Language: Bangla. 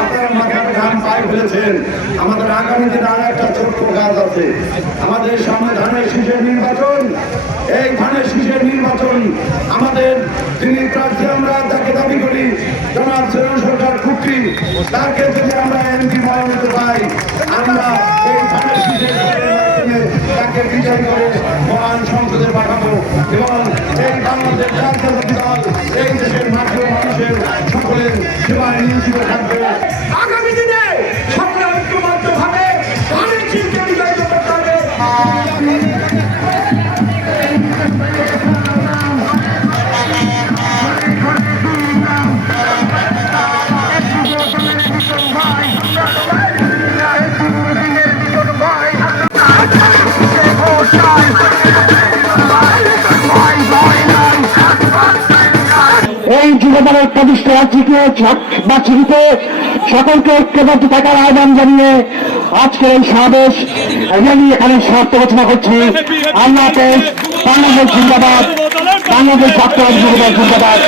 আপনারা মাথার ঘাম পায়ে ফেলেছেন। আমাদের আগামী দিনে আর একটা ছোট্ট কাজ আছে। আমাদের সামনে ধানের শীষের নির্বাচন। এই ধানের শীষের নির্বাচন আমাদের যিনি প্রার্থী আমরা তাকে দাবি করি জনাব শ্রীরাম সরকার কুট্টি, তাকে যদি আমরা এমপি মনোনীত পাই, আমরা এই ধানের শীষের তাকে বিজয় করে মহান সংসদে পাঠাবো এবং এই বাংলাদেশ জাতীয়তাবাদী দল এই দেশের মাত্র মানুষের সকলের সেবায় নিয়োজিত থাকবে। আগামী দিনে সকলে ঐক্যবদ্ধভাবে ধানের শীষকে বিজয়িত করতে হবে। এই যুবদলের প্রতিষ্ঠা রাজ্যকে বাচ্চাটিতে সকলকে ঐক্যবদ্ধ থাকার আহ্বান জানিয়ে আজকের এই সমাবেশ এখানে সমাপ্ত ঘোষণা করছি। আল্লাহ হাফেজ। বাংলাদেশ জিন্দাবাদ। বাংলাদেশ ছাত্র যুবদল জিন্দাবাদ।